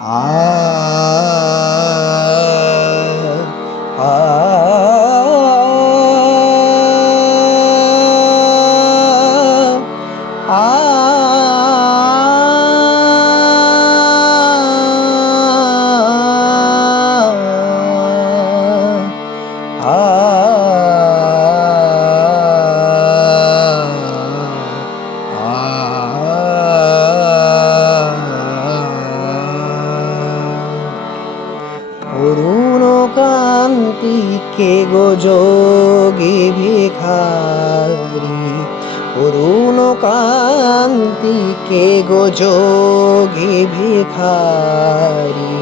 আ আ অরুণ কান্তিকে গো যোগী ভিখারি, অরুণ কান্তিকে গো যোগী ভিখারি,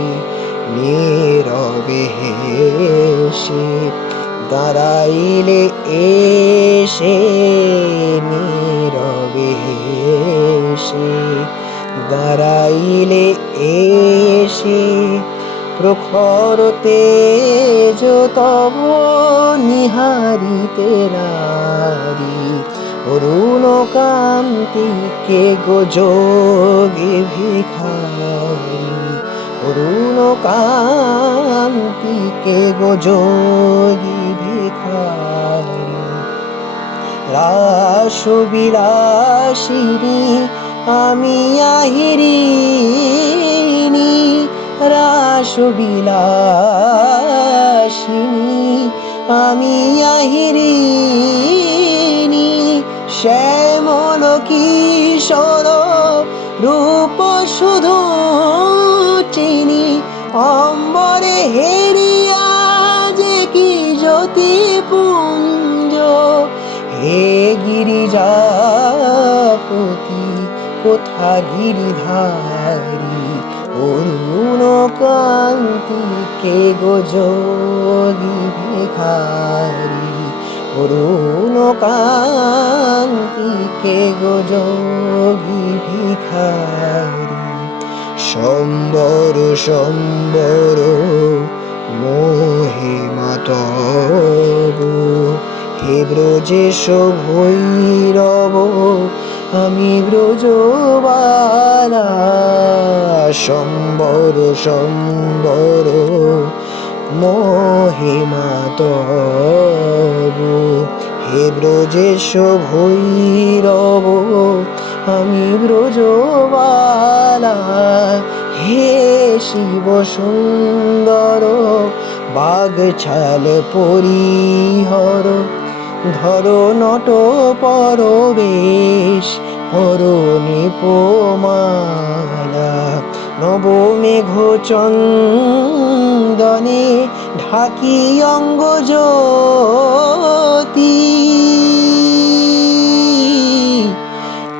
নীরবে হেসে দাঁড়াইলে এসে, নীরবে হেসে দাঁড়াইলে এসে, প্রখর তেজ তব নিহারিতে নারী, অরুণ কান্তিকে গো যোগী ভিখারি, অরুণ কান্তিকে গো যোগী ভিখারি। রাসবিলাসিনী আমি আহিরিণী, রাসবিলাসিনী আমি আহিরিণী, শ্যামল কিশোর রূপ শুধু চিনি, অম্বরে হেরিয়া যে কি জ্যোতি পুঞ্জ, হে গিরিজাপতি কোথা গিরিধারী, অরুণ কান্তিকে গো যোগী ভিখারি, অরুণ কান্তিকে গো যোগী ভিখারি। সম্বর সম্বর মহিমা তব, হে ব্রজেশ ভৈরব আমি ব্রজবালা, সম্বর সম্বর মহিমা তব, হে ব্রজেশ ভৈরব আমি ব্রজবালা, হে শিব সুন্দর বাগছাল পরিহর, ধরো নট পরবেশ হরণে পোমালা, নবমেঘ চন্দনে ঢাকি অঙ্গ জ্যোতি,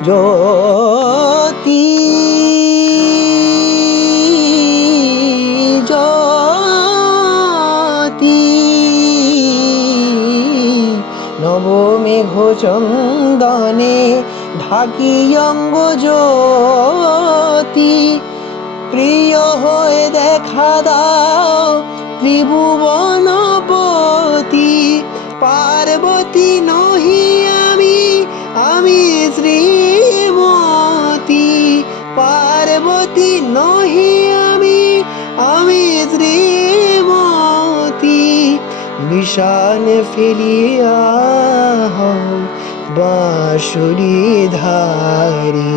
জ্যোতি জ্যোতি, নবমেঘ চন্দনে ঢাকি অঙ্গ জ্যোতি, প্রিয় হয়ে দেখা দাও ত্রিভুবনপতি, পার্বতী নহি আমি আমি শ্রীমতী, পার্বতী নহি আমি আমি শ্রীমতী, বিষাণ ফেলিয়া হও বাঁশুরি ধারি,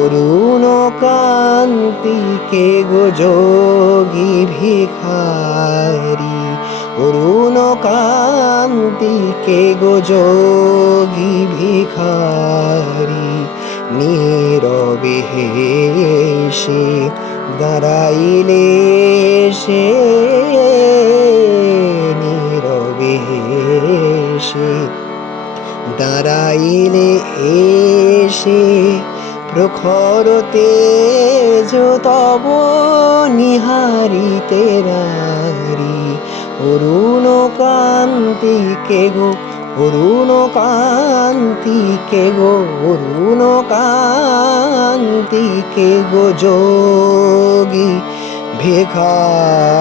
অরুণ কান্তিকে গো যোগী ভিখারি, অরুণ কান্তিকে গো যোগী ভিখারি, নীরবে হেসে দাঁড়াইলে সে, নীরবে হেসে দাঁড়াইলে এসে, প্রখর তেজ তব নিহারিতে নারী, অরুণ কান্তিকে গো, অরুণ কান্তিকে গো, অরুণ কান্তিকে গো যোগী ভিখারি।